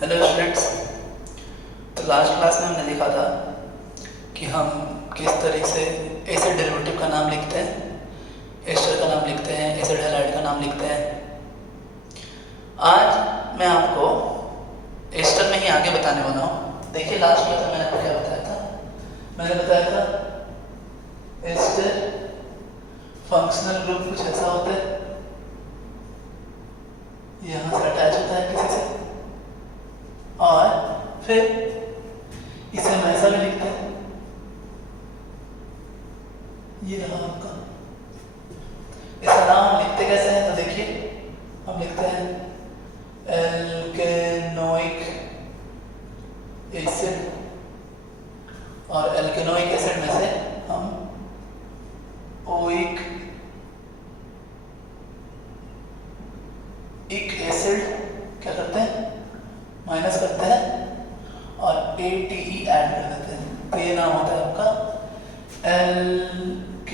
Hello students. तो last class में हमने देखा था कि हम किस तरीके से एसिड डेरिवेटिव का नाम लिखते हैं, एस्टर का नाम लिखते हैं, एसिड हैलाइड का नाम लिखते हैं। आज मैं आपको एस्टर में ही आगे बताने वाला हूँ। देखिए लास्ट क्लास में मैंने आपको क्या बताया था। मैंने बताया था एस्टर फंक्शनल ग्रुप कुछ ऐसा होता है, यहाँ से अटैच होता है किसी से, और फिर इसे हम ऐसा भी लिखते हैं, ये रहा आपका। इसका नाम हम लिखते कैसे हैं, तो देखिए हम लिखते हैं एल्केनोइक एसिड, और एल्केनोइक एसिड में से हम ओइक एसिड क्या करते हैं, माइनस करते हैं और ATE ऐड कर देते हैं। तो ये नाम होता है आपका एल्केनोएट।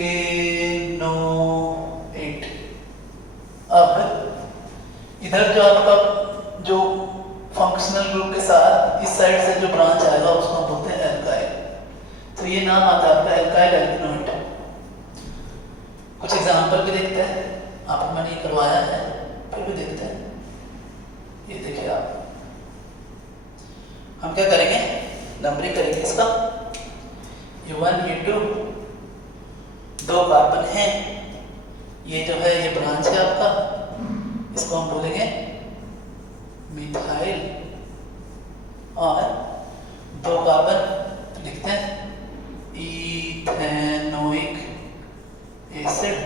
अब इधर जो आपका जो फंक्शनल ग्रुप के साथ इस साइड से जो ब्रांच आएगा उसको हम बोलते हैं एल्काइल। तो ये नाम आता है आपका एल्काइल एल्केनोएट। कुछ एग्जाम्पल भी देखते हैं, आपको मैंने ये करवाया है, फिर भी देखते हैं। ये देखिए आप, हम क्या करेंगे, नंबरिंग करेंगे इसका। ये 1 ये 2, 2 कार्बन है, ये जो है ये ब्रांच है आपका, इसको हम बोलेंगे मिथाइल, और 2 कार्बन लिखते हैं इथेनोइक एसिड।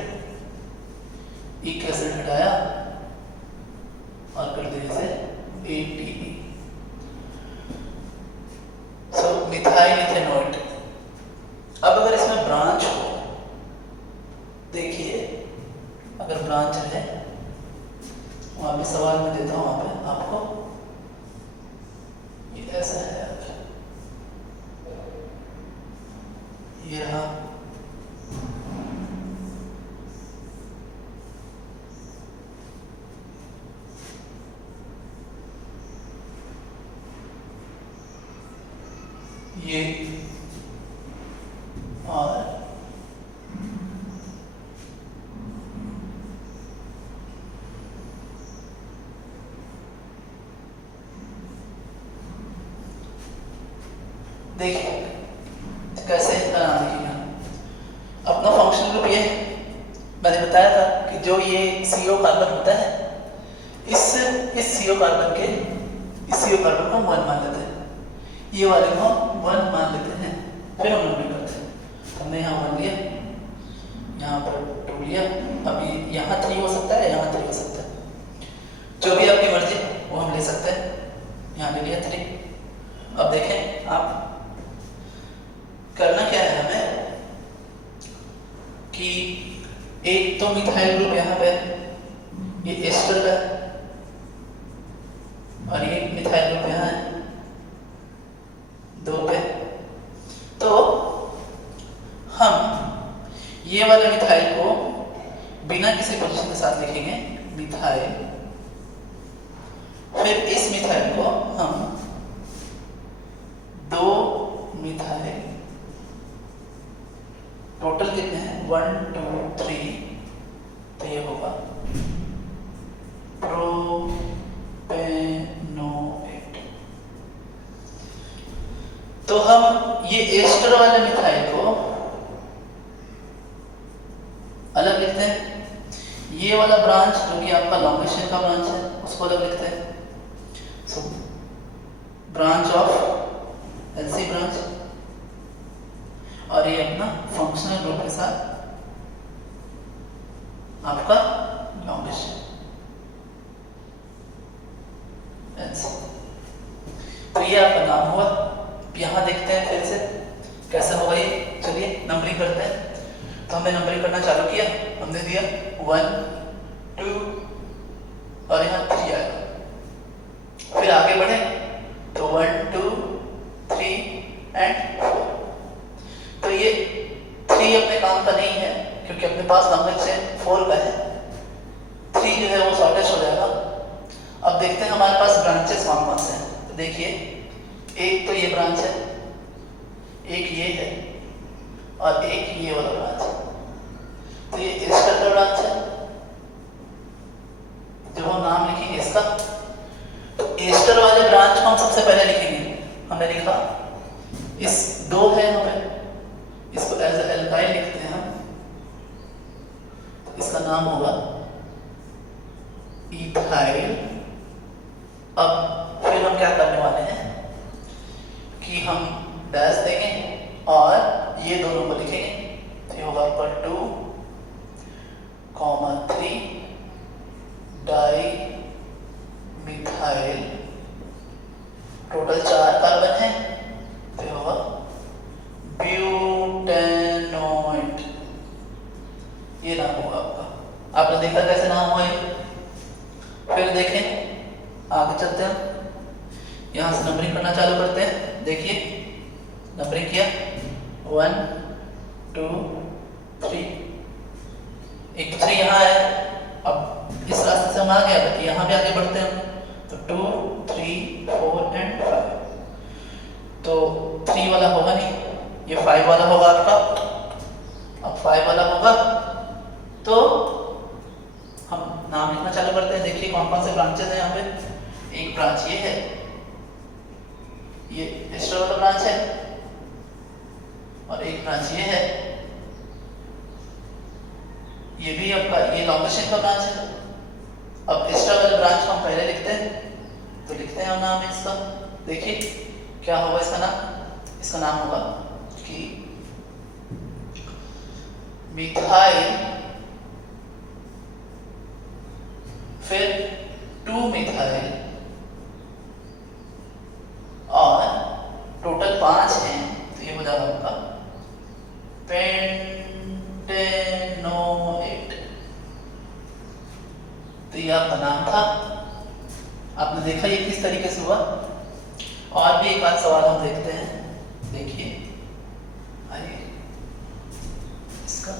एक एसिड हटाया और कर दिया इसे ATE। Methyl ethanoate. अब अगर इसमें ब्रांच हो, देखिए अगर ब्रांच है, वहां पे सवाल में देता हूं, वहां पे आपको ये ऐसा है, ये रहा, ये, और देखिए कैसे बनाना। देखिएगा अपना फंक्शनल ग्रुप ये मैंने बताया था कि जो ये CO कार्बन होता है, इस CO कार्बन के, इस CO कार्बन को 1 मान लेते हैं, ये वाले को 1 मान लेते हैं, फिर हम नंबरिंग करते हैं। हमने यहाँ 1 लिया, यहाँ पर 2 लिया, अभी यहाँ 3 हो सकता है, यहाँ 3 हो सकता है, जो भी आपकी मर्जी वो हम ले सकते हैं। यहाँ ले लिया 3। अब देखें आप, करना क्या है हमें कि एक तो मिथाइल ग्रुप यहाँ पे, ये एस्टर का, और ये मिथाइल ग्रुप यहाँ है 2 पे। तो हम ये वाले मिथाइल को बिना किसी पोजीशन के साथ लिखेंगे मिथाइल, फिर इस मिथाइल को हम 2 मिथाइल, टोटल कितने हैं 1 2 3, तो ये होगा प्रोपेनोएट। तो हम ये एस्टर वाले मिथाइल को अलग लिखते हैं, ये वाला ब्रांच जो कि आपका लॉन्गेस्ट चेन का ब्रांच है उसको अलग लिखते हैं। सो ब्रांच ऑफ LC ब्रांच, और ये अपना फंक्शनल ग्रुप के साथ आपका लॉन्गेस्ट LC। तो ये आपका नाम हुआ। यहाँ देखते हैं फिर से कैसे होगा ये। चलिए नंबरिंग करते हैं। तो हमने नंबरिंग करना चालू किया, हमने दिया 1 2 और यहाँ 3 आएगा, फिर आगे बढ़े तो 1 2 3 एंड 4। तो ये 3 अपने काम का नहीं है क्योंकि अपने पास लॉन्गेस्ट चेन 4 का है, 3 जो है वो शॉर्टेस्ट हो जाएगा। अब देखते हैं हमारे पास ब्रांचेस कौन कौन से हैं। तो देखिए एक तो ये ब्रांच है, एक ये है और एक ये वाला ब्रांच है। तो ये एस्टर का ब्रांच है। जब हम नाम लिखेंगे इसका, तो एस्टर वाले ब्रांच को हम सबसे पहले लिखेंगे। हमने लिखा इस दो है यहाँ पे, इसको एज एल्काइल लिखते हैं हम। तो इसका नाम होगा इथाइल। अब फिर हम क्या करने वाले हैं कि हम डैश देंगे और ये दोनों को लिखेंगे। तो ये होगा पर 2,3 डाई मिथाइल। टोटल 4 कार्बन है, तो ये होगा ब्यूटेनोइट। ये नाम होगा आपका। आपने देखा कैसे नाम हुआ। फिर देखें, आगे चलते हैं, यहाँ से नंबरिंग करना चालू करते हैं। देखिए नंबरिंग किया 1 2 3, एक 3 यहाँ है। अब इस रास्ते से हम आ गए, अब यहाँ भी आगे बढ़ते हैं। तो 2 3 4 एंड 5। तो 3 वाला होगा नहीं, ये 5 वाला होगा आपका। अब 5 वाला होगा तो हम नाम लिखना चालू करते हैं। देखिए कौन कौन से ब्रांचेस हैं यहाँ पे। एक ब्रांच ये है, ये एस्टर वाला ब्रांच है, और एक ब्रांच ये है, ये भी आपका ये लॉन्गेस्ट चेन का ब्रांच है। अब एस्टर वाले ब्रांच को हम पहले लिखते हैं, तो लिखते हैं नाम इसका। देखिए क्या होगा इसका नाम। इसका नाम होगा कि मिथाइल, फिर 2 मिथाइल, और टोटल 5 हैं, तो ये हो जाएगा आपका पेंटेनोएट। तो ये आपका नाम था। आपने देखा ये किस तरीके से हुआ। और भी एक आध सवाल हम देखते हैं। देखिए आइए इसका,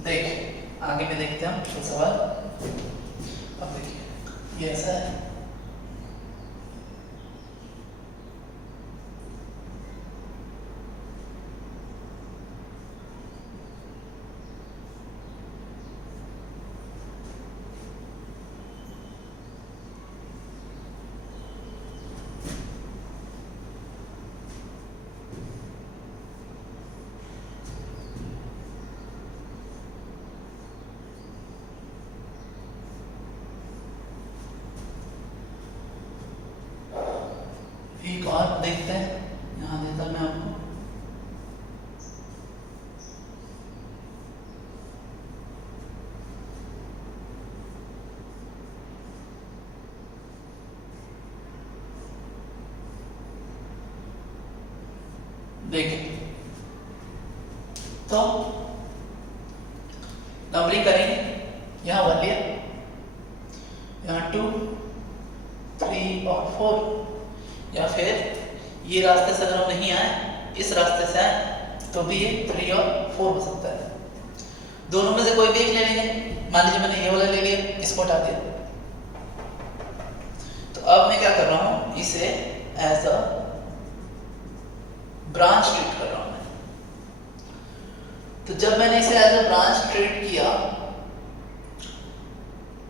देखिए आगे में देखते हैं हम कुछ सवाल। अब देखिए ये ऐसा है, एक और देखते हैं। यहाँ देता मैं आपको, देखिए तो नंबरिंग करेंगे। यहाँ 1 लिया, यहाँ 2 3 और 4, या फिर ये रास्ते से अगर हम नहीं आए, इस रास्ते से आए, तो भी ये 3 और 4 हो सकता है। दोनों में से कोई भी एक ले लेंगे। मान लीजिए मैंने ये वाला ले लिया, इसको हटा दिया। तो अब मैं क्या कर रहा हूँ, इसे एज अ ब्रांच ट्रीट कर रहा हूँ मैं। तो जब मैंने इसे एज अ ब्रांच ट्रीट किया,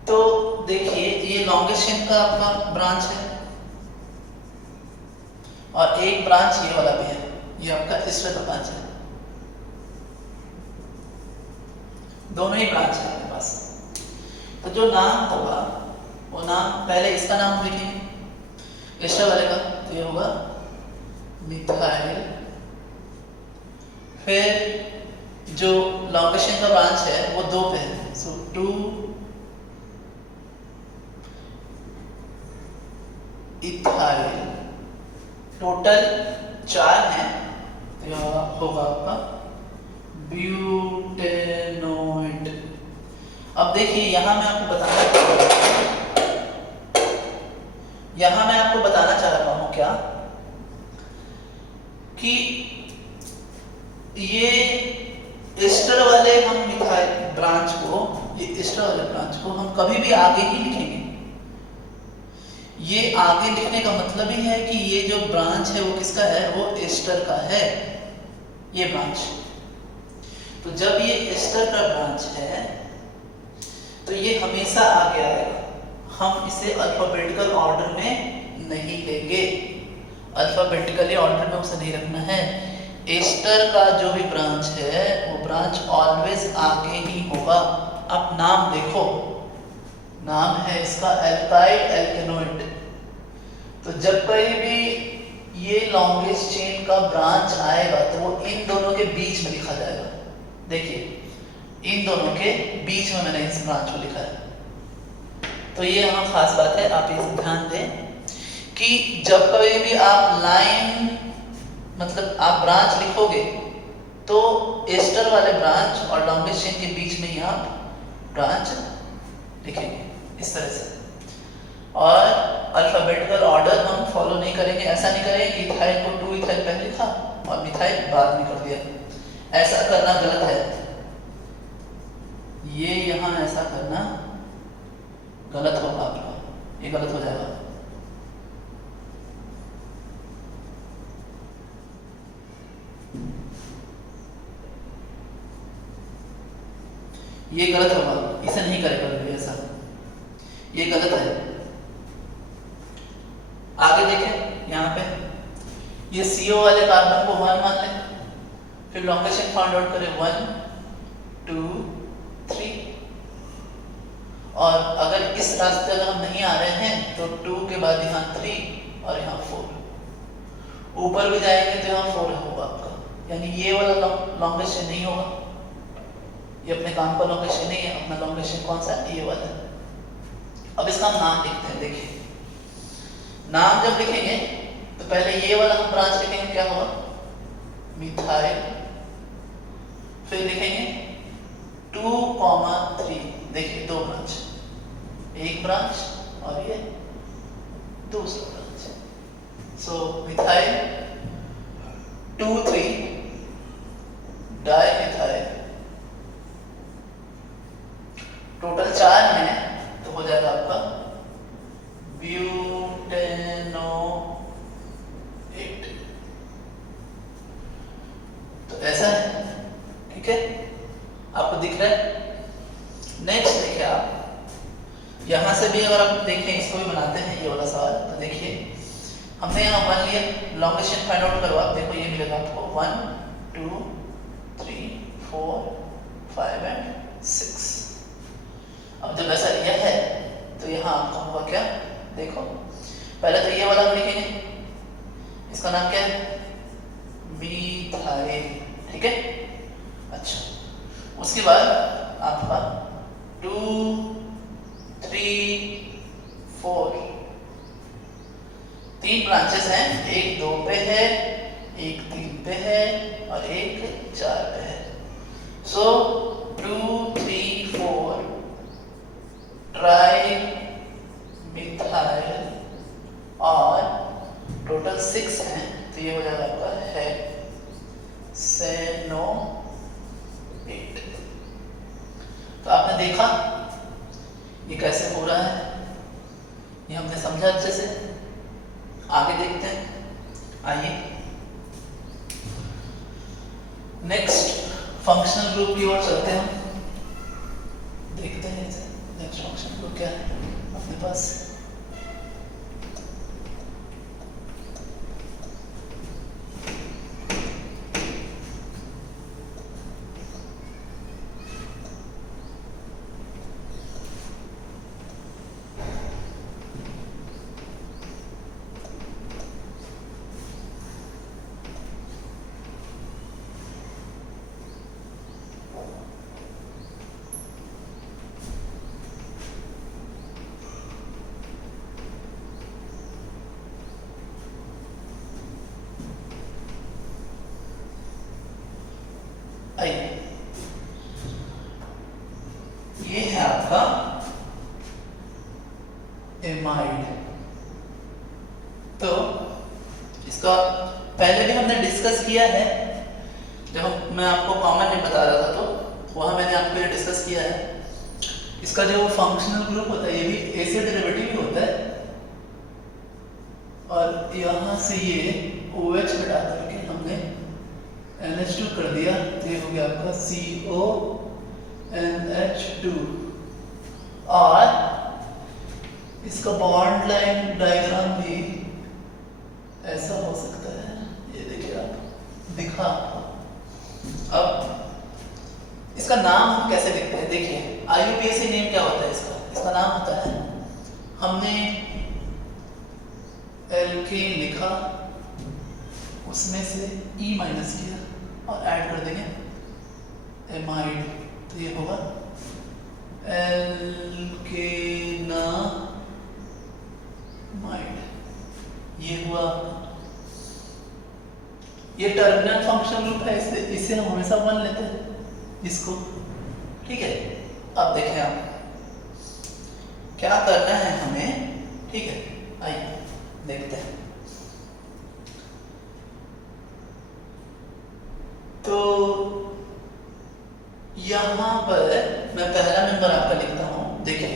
तो देखिए ये लॉन्गेस्ट चेन का आपका ब्रांच है, और एक ब्रांच ये वाला भी है, ये आपका एस्टर का ब्रांच है। दोनों ही ब्रांच है आपके पास। तो जो नाम होगा वो नाम, पहले इसका नाम लिखेंगे एस्टर वाले का, तो ये होगा मिथाइल। फिर जो लॉन्गेस्ट चेन का ब्रांच है वो 2 पे है, सो 2 इथाइल, टोटल 4 हैं, तो यह होगा आपका ब्यूटेनोइड। अब देखिए यहाँ मैं आपको बताना चाह रहा हूँ क्या कि ये एस्टर वाले हम मिथाइल ब्रांच को, ये एस्टर वाले ब्रांच को हम कभी भी आगे ही लिखेंगे। ये आगे लिखने का मतलब ही है कि ये जो ब्रांच है वो किसका है, वो एस्टर का है, ये ब्रांच। तो जब ये एस्टर का ब्रांच है तो ये हमेशा आगे आएगा। हम इसे अल्फाबेटिकल ऑर्डर में नहीं लेंगे, अल्फाबेटिकली ऑर्डर में उसे नहीं रखना है। एस्टर का जो भी ब्रांच है वो ब्रांच ऑलवेज आगे ही होगा। अब नाम देखो, नाम है इसका एल्काइल एल्केनोइड। तो जब कोई भी ये लॉन्गेस्ट चेन का ब्रांच आएगा तो वो इन दोनों के बीच में लिखा जाएगा। देखिए इन दोनों के बीच में मैंने इस ब्रांच को लिखा है। तो ये यहाँ खास बात है, आप इसे ध्यान दें कि जब कभी भी आप लाइन मतलब आप ब्रांच लिखोगे तो एस्टर वाले ब्रांच और लॉन्गेस्ट चेन के बीच में ही आप ब्रांच लिखेंगे इस तरह से। और अल्फाबेटिकल ऑर्डर हम फॉलो नहीं करेंगे, ऐसा नहीं करेंगे कि इथाइल को 2 इथाइल पहले लिखा और मिथाइल बाद में कर दिया, ऐसा करना गलत है। ये यहाँ ऐसा करना गलत होगा आपका, ये गलत हो जाएगा। ये गलत होगा, इसे नहीं करेगा कभी ऐसा, ये गलत है। आगे देखें यहाँ पे ये CO वाले कार्बन को 1 मान लें, फिर लॉन्गेस्ट चेन फाइंड आउट करें 1 2 3, और अगर इस रास्ते अगर हम नहीं आ रहे हैं तो 2 के बाद यहाँ 3 और यहाँ 4, ऊपर भी जाएंगे तो यहाँ 4 होगा आपका, यानी ये वाला लॉन्गेस्ट चेन नहीं होगा, ये अपने काम का लॉन्गेस्ट चेन नहीं है। अपना लॉन्गेस्ट चेन कौन सा है, ये वाला। अब इसका हम नाम लिखते हैं। देखिए नाम जब लिखेंगे तो पहले ये वाला हम ब्रांच लिखेंगे, क्या होगा, मिथाइल, फिर लिखेंगे 2,3, देखिए 2 ब्रांच, एक ब्रांच और ये दूसरा ब्रांच। सो मिथाइल 2,3 डाइमिथाइल, टोटल 4 है तो हो जाएगा आपका ब्यूटेनोइड। तो ऐसा है, ठीक है, आपको दिख रहा है। नेक्स्ट देखिए आप यहां से भी अगर आप देखें, इसको भी बनाते हैं ये वाला सवाल। तो देखिए हमने यहाँ 1 लिया, लॉन्गेस्ट चेन फाइंड आउट करो आप, देखो ये मिलेगा आपको 1 2 3 4 5 एंड 6। अब जब ऐसा लिया है तो यहाँ आपका होगा क्या, देखो पहले तो ये वाला हम लिखेंगे, इसका नाम क्या है, मिथाइल, ठीक है। अच्छा, उसके बाद आपका 2 3 4 3 ब्रांचेस हैं, एक 2 पे है, एक 3 पे है और एक 4 पे है। सो 2 3 4 ट्राई मिथाइल और टोटल 6 हैं, तो ये हो जाएगा आपका हेक्सेनोइड। तो आपने देखा ये कैसे हो रहा है, ये हमने समझा अच्छे से। आगे देखते हैं, आइए नेक्स्ट फंक्शनल ग्रुप की ओर चलते हैं। देखते हैं नेक्स्ट फंक्शनल ग्रुप क्या है अपने पास। आपका एमाइड। तो इसका पहले भी हमने डिस्कस किया है, जब मैं आपको कॉमन नहीं बता रहा था तो वहाँ मैंने आपको ये डिस्कस किया है। इसका जो फंक्शनल ग्रुप होता है ये भी ए से डेरिवेटिव ही होता है, और यहाँ से ये OH हटा करके हमने NH2 कर दिया, तो ये हो गया आपका CONH2। और इसका बॉन्ड लाइन डायग्राम भी ऐसा हो सकता है, ये देखिए आप दिखा। अब इसका नाम हम कैसे लिखते हैं, देखिए IUPAC नेम क्या होता है इसका, इसका नाम होता है, हमने एल्केन लिखा, उसमें से E माइनस किया और ऐड कर देंगे एमाइड, तो ये होगा एल्केनामाइड। ये हुआ, ये टर्मिनल फंक्शन ग्रुप है, इससे हम हमेशा 1 लेते हैं इसको, ठीक है। अब देखें आप क्या करना है हमें, ठीक है, आइए देखते हैं। तो यहाँ पर मैं पहला नंबर आपका लिखता हूँ, देखिए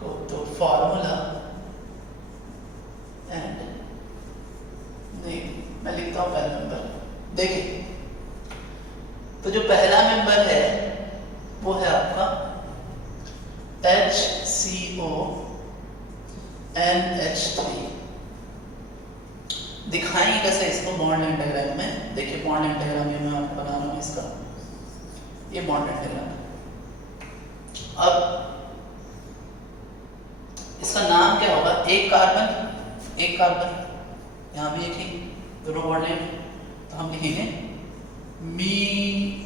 तो फॉर्मूला एंड नेम मैं लिखता हूँ पहला नंबर। देखिए तो जो पहला मेंबर है वो है आपका HCO NH3। दिखाएंगे कैसे इसको बॉन्ड एंड डायग्राम में, देखिए बॉन्ड एंड डायग्राम में मैं आपको बना रहा हूँ इसका, ये बॉन्ड एंड डायग्राम। अब इसका नाम क्या होगा, एक कार्बन यहाँ भी एक ही दोनों बॉन्ड है, तो हम लिखेंगे मीथेन।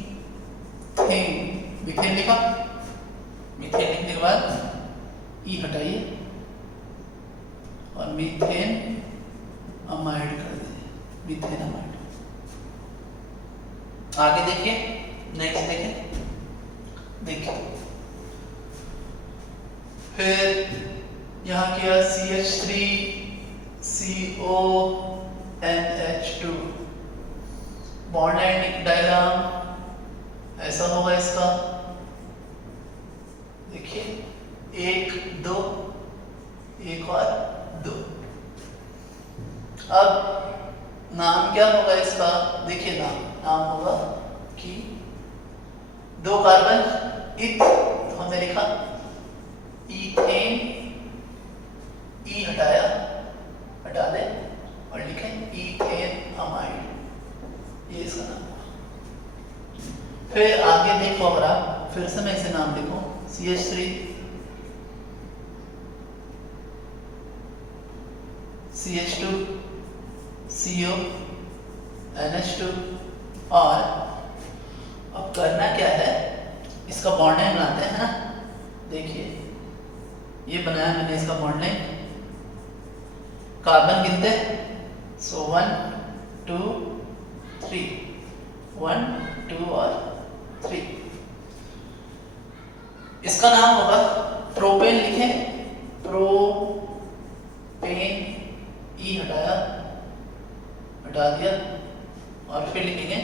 मीथेन लिखा, मीथेन लिखने के बाद ई हटाइए और मीथेन अमाइड कर दीजिए, मीथेन अमाइड। आगे देखिए, नेक्स्ट देखिए फिर यहाँ किया CH3CONH2, बॉन्ड एंड डायग्राम ऐसा होगा इसका, देखिए 1 2 1 और 2। अब नाम क्या होगा इसका, देखिए नाम होगा कि 2 कार्बन इथ, तो हमने लिखा इथेन, ई हटा दे और लिखें इथेन अमाइड, ये इसका नाम होगा। फिर आगे देखो, अगर आप फिर से मैं इसे नाम लिखूं CH3 CH2 CO NH2, और अब करना क्या है, इसका बॉन्ड लाइन बनाते हैं ना। देखिए ये बनाया मैंने इसका बॉन्ड लाइन, कार्बन गिनते, सो 1 2 3, 1 2 और 3। इसका नाम होगा प्रोपेन, लिखें प्रोपेन, ई हटा दिया और फिर लिखेंगे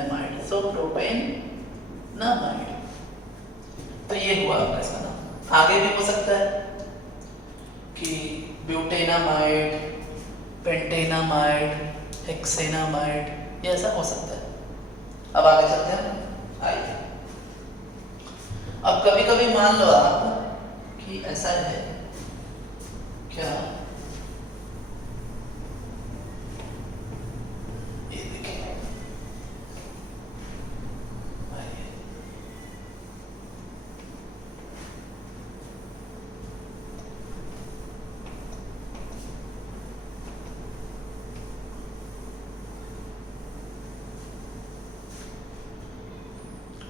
एमाइड, सो प्रोपेन नामाइड। तो ये हुआ आपका इसका नाम। आगे भी हो सकता है कि ब्यूटेनामाइड, पेंटेनामाइड, हेक्सेनामाइड, ये ऐसा हो सकता है। अब आगे चलते हैं, आइए। अब कभी कभी मान लो आप कि ऐसा है क्या, ये देखिए, आइए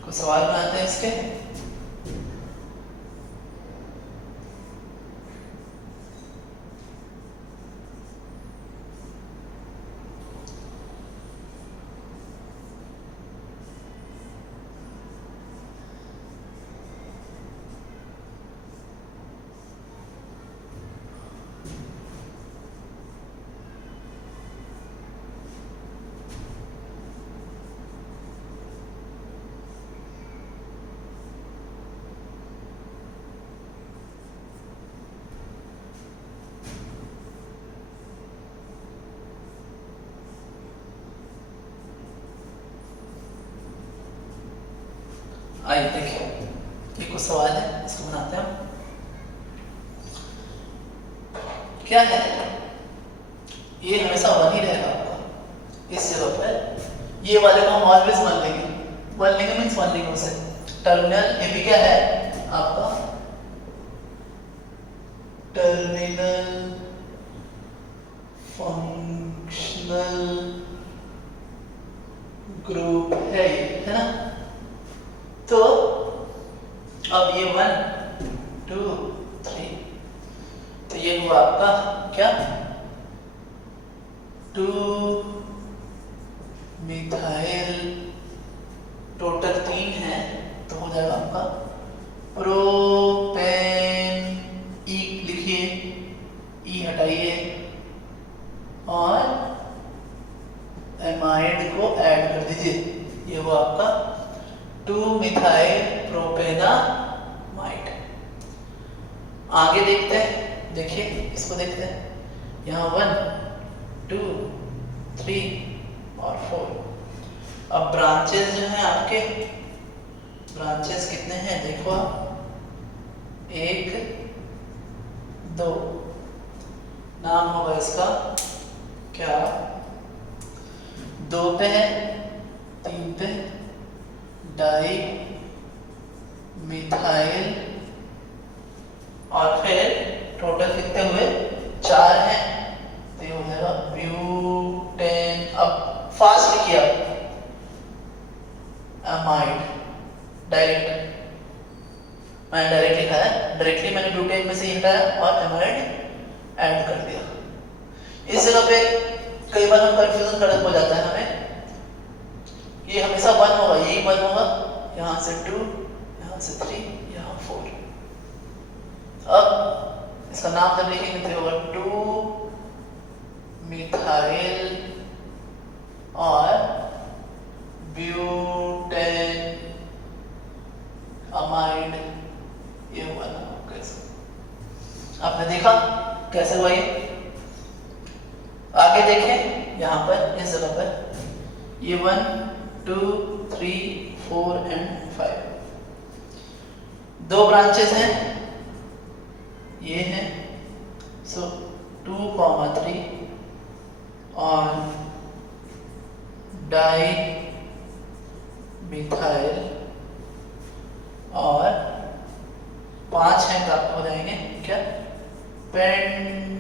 कुछ सवाल बनाते हैं इसके। आइए देखिए, ये कुछ सवाल है, इसको बनाते हैं हम। क्या है, ये हमेशा वन ही रहेगा आपका इस जगह पर। ये वाले को हम ऑलवेज वन लेंगे। वन लेंगे मीन्स वन लेंगे उसे। टर्मिनल ये भी क्या है आपका, टर्मिनल फंक्शनल ग्रुप है ये, है ना। तो अब ये 1 2 3, तो ये हुआ आपका क्या, 2 मिथाइल, टोटल 3 है, तो हो जाएगा आपका प्रोपेन। ई लिखिए, ई हटाइए और एमाइड को ऐड कर दीजिए। ये हुआ आपका 2 मिथाइल प्रोपेनामाइड। आगे देखते हैं, देखिए इसको देखते हैं। यहाँ 1 2 3 और 4। अब ब्रांचेस जो हैं आपके, ब्रांचेस कितने हैं देखो आप, 1 2, नाम होगा इसका क्या, 2 पे है, 3 पे डाई मिथाइल, और फिर टोटल कितने हुए, 4 हैं, तो ये हो जाएगा ब्यूटेन। अब फास्ट लिखिए आप, अमाइड, डायरेक्ट मैंने डायरेक्ट लिखा है, डायरेक्टली मैंने ब्यूटेन में से हटाया और एमाइड ऐड कर दिया। इस जगह पे कई बार हम कंफ्यूजन खड़ा हो जाता है हमें, ये हमेशा 1 होगा, यही 1 होगा, यहाँ से 2, यहाँ से 3, यहाँ 4। अब इसका नाम जब लिखेंगे तो होगा 2 मिथाइल और ब्यूटेन अमाइड, ये हुआ ना कैसे, आपने देखा कैसे हुआ ये। आगे देखें, यहाँ पर इस जगह पर ये 1 2 3 4 एंड 5, 2 ब्रांचेस हैं, ये हैं, सो 2 3 और डाई मिथाइल, और 5 हैं तो आपको हो जाएंगे क्या, पेंटेनामाइड।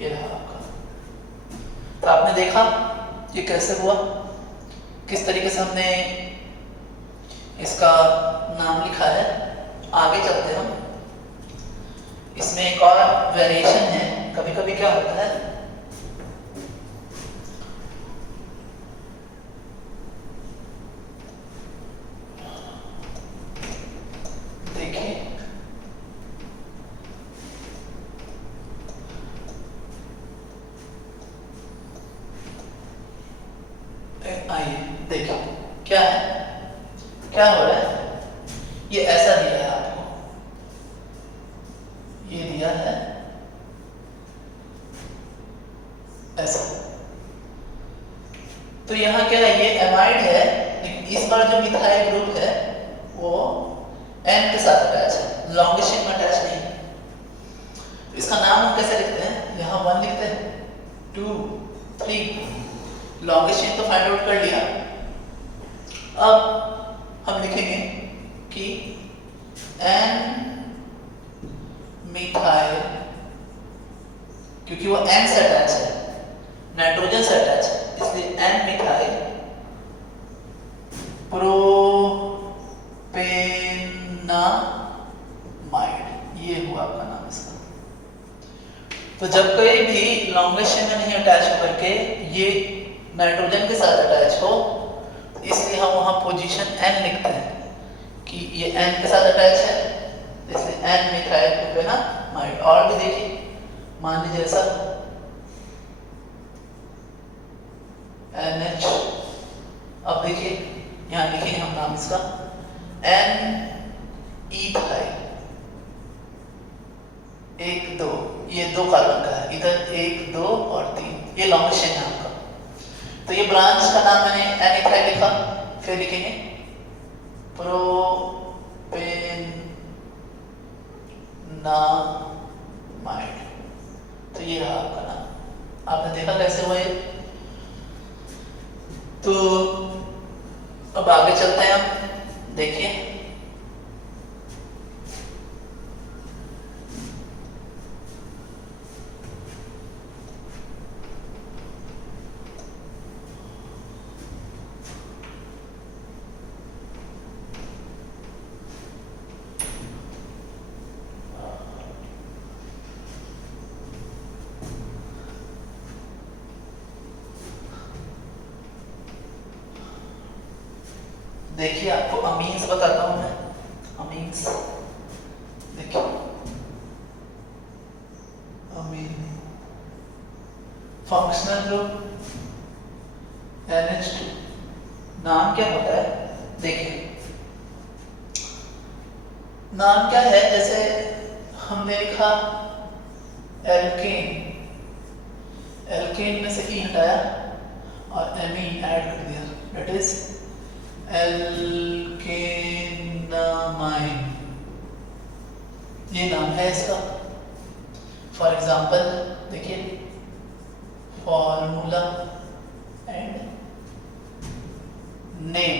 ये रहा आपका। तो आपने देखा ये कैसे हुआ, किस तरीके से हमने इसका नाम लिखा है। आगे चलते हम, इसमें एक और वेरिएशन है। कभी कभी क्या होता है, देखिए आइए देखिए क्या है, क्या हो रहा है। ये ऐसा दिया है आपको, ये दिया है ऐसा, तो यहाँ क्या है, ये एमाइड है, लेकिन इस बार जो मिथाइल ग्रुप है वो N के साथ अटैच है, लॉन्गेस्ट चेन में अटैच नहीं है। तो इसका नाम हम कैसे लिखते हैं, यहाँ 1 लिखते हैं, 2 3, लॉन्गेस्ट चेन तो फाइंड आउट कर लिया। अब हम लिखेंगे कि N मिथाइल, क्योंकि वो N से अटैच है, नाइट्रोजन से अटैच है, इसलिए N मिथाइल प्रोपेनामाइड, ये हुआ आपका नाम इसका। तो जब कोई भी लॉन्गेस्ट चेन में नहीं अटैच होकर के ये नाइट्रोजन के साथ अटैच हो, इसलिए हम वहां पोजीशन N लिखते हैं कि ये N के साथ अटैच है, इसलिए N मिथाइल प्रोपेनामाइड। और भी देखिए, मान लीजिए ऐसा NH। अब देखिए यहाँ लिखेंगे हम नाम इसका N इथाइल, 1 2, ये 2 कार्बन का है, इधर 1 2 और 3, ये लॉन्गेस्ट चेन है आपका। तो ये ब्रांच का नाम मैंने एनिथ्राइल लिखा, फिर लिखेंगे प्रोपेनामाइड। तो ये रहा आपका नाम। आपने देखा कैसे हुआ ये। तो अब आगे चलते हैं हम, देखिए देखिए आपको अमीन्स बताता हूं मैं। अमीन्स देखिए, अमीन फंक्शनल ग्रुप NH2, नाम क्या होता है देखिए। नाम क्या है, जैसे हमने लिखा एल्केन, एल्केन में से ई हटाया और एमीन ऐड कर दिया, दैट इज एल्केनामाइन, ये नाम है इसका। फॉर एग्जाम्पल देखिए, फॉर्मूला एंड नेम,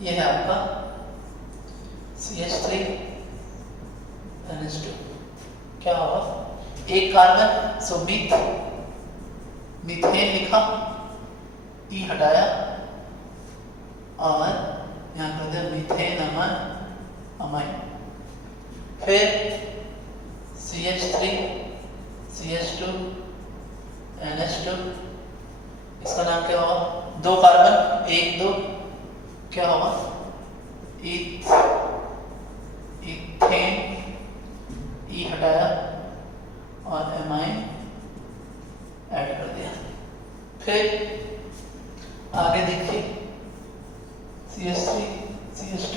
ये है आपका CH3NH2। क्या होगा, एक कार्बन, सो मीथेन लिखा, ई हटाया और यहाँ कर दिया मीथेन अमाइन। फिर CH3 CH2 NH2, इसका नाम क्या होगा, दो कार्बन, एक दो, क्या होगा इथेन, ई हटाया और एमाइन ऐड कर दिया। फिर आगे देखिए, CH3 CH2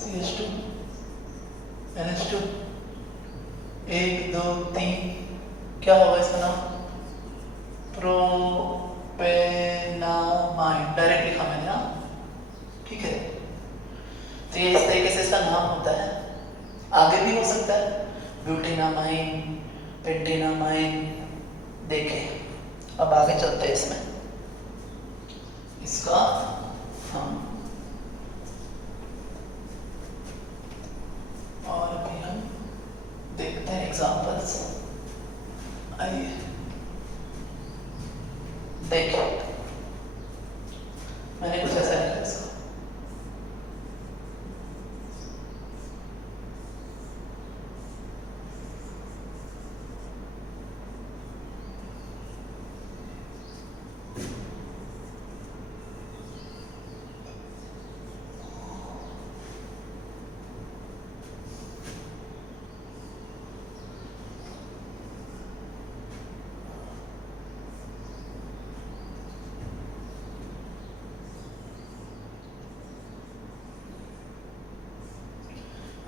CH2 NH2, एक दो तीन, क्या होगा इसका नाम, प्रोपेनामाइड, डायरेक्ट लिखा मैंने, हाँ ठीक है। तो ये इस तरीके से इसका नाम होता है। आगे भी हो सकता है, ब्यूटेनामाइन, पेंटेनामाइन। देखिए अब आगे चलते हैं इसमें, इसका हम और अभी हम देखते हैं एग्जांपल्स। आइए देखिए, मैंने कुछ ऐसा लिखा इसको,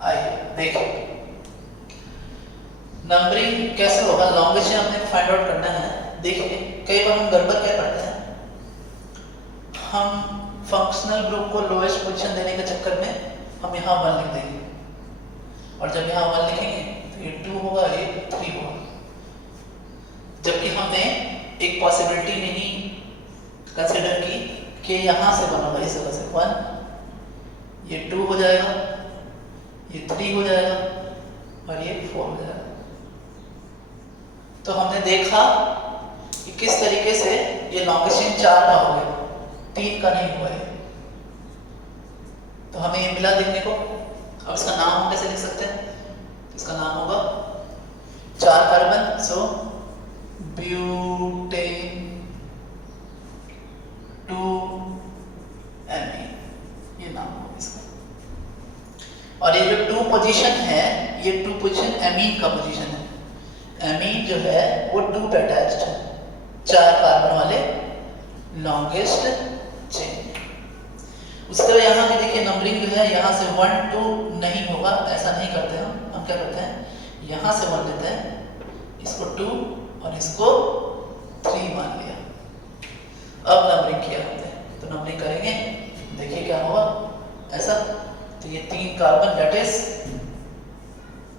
आइए देखिए नंबरिंग कैसे होगा, लॉन्गेस्ट हमने फाइंड आउट करना है। देखिए कई बार हम गड़बड़ क्या करते हैं, हम फंक्शनल ग्रुप को लोएस्ट पोजीशन देने के चक्कर में हम यहाँ 1 लिख देंगे, और जब यहाँ 1 लिखेंगे तो ये 2 होगा, ये 3 होगा, जबकि हमने एक पॉसिबिलिटी नहीं कंसिडर की कि यहाँ से 1 होगा, इस जगह से 1, ये 2 हो जाएगा, ये 3 हो जाएगा और ये 4 हो जाएगा। तो हमने देखा कि किस तरीके से ये लॉन्गेस्ट 4 का हो गया, 3 का नहीं हुआ है। तो हमें ये मिला देखने को। अब इसका नाम हम कैसे लिख सकते हैं, इसका नाम होगा 4 कार्बन, सो ब्यूटेन 2Me, ये नाम होगा इसका। और ये जो 2 पोजीशन है, ये 2 पोजीशन एमीन का पोजीशन है। एमीन जो है वो 2 पे अटैच्ड है, 4 कार्बन वाले लॉन्गेस्ट चेन। उसके बाद यहाँ भी देखिए नंबरिंग जो है, यहाँ से 1 2 नहीं होगा, ऐसा नहीं करते हम क्या करते हैं, यहाँ से 1 लेते हैं, इसको 2 और इसको 3 मान लिया। अब नंबरिंग किया हमने, तो नंबरिंग करेंगे, देखिए क्या होगा ऐसा। तो ये 3 carbon that is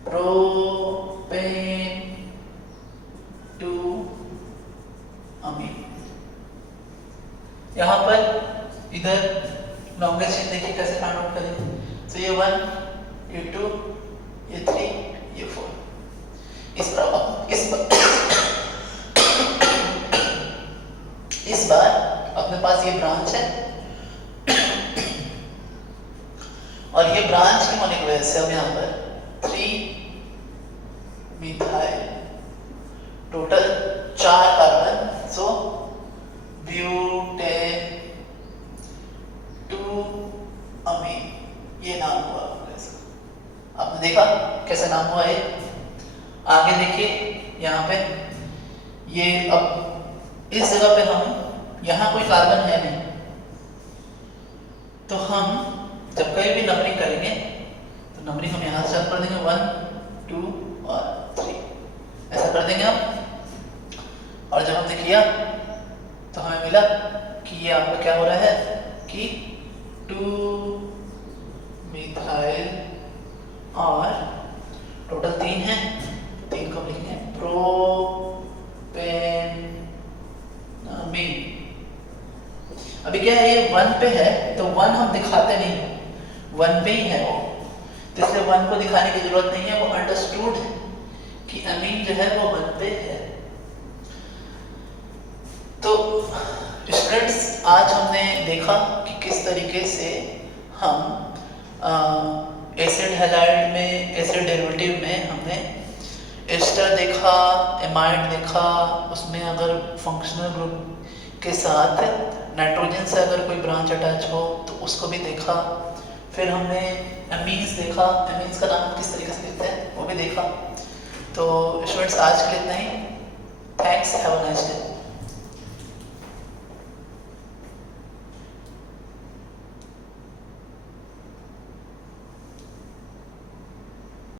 propane two amine. यहाँ पर इधर लॉन्गेस्ट चेन देखिए कैसे फाइंड आउट करेंगे। तो ये 1, ये 2, ये 3, ये 4। इस बार अपने पास ये ब्रांच है और ये ब्रांच की होने की वजह से हम यहाँ पर 3 मिथाइल, टोटल 4 कार्बन, सो ब्यूटेन टू अमीन, ये नाम हुआ इसका। आपने देखा कैसे नाम हुआ ये। आगे देखिए यहाँ पे ये, अब इस जगह पे हम, यहाँ कोई कार्बन है नहीं, तो हम जब कहीं भी नंबरिंग करेंगे तो नंबरिंग हम यहाँ से चालू कर देंगे 1, 2 और 3 ऐसा कर देंगे हम। और जब हमने किया तो हमें मिला कि ये आपका क्या हो रहा है कि 2 मिथाइल और टोटल 3 है, 3 को लिखेंगे प्रोपेनामीन। अभी क्या है, ये 1 पे है तो 1 हम दिखाते नहीं, 1 पे ही है वो, तो इसलिए 1 को दिखाने की जरूरत नहीं है, वो अंडरस्टूड है कि अमीन जो है वो 1 पे है। तो स्टूडेंट्स, आज हमने देखा कि किस तरीके से हम एसिड हैलाइड में, एसिड डेरिवेटिव में हमने एस्टर देखा, एमाइड देखा, उसमें अगर फंक्शनल ग्रुप के साथ नाइट्रोजन से अगर कोई ब्रांच अटैच हो तो उसको भी देखा। फिर हमने अमीन्स देखा, अमीन्स का नाम किस तरीके से लिखते हैं वो भी देखा। तो स्टूडेंट्स, आज के लिए इतना ही। Thanks, have a nice day.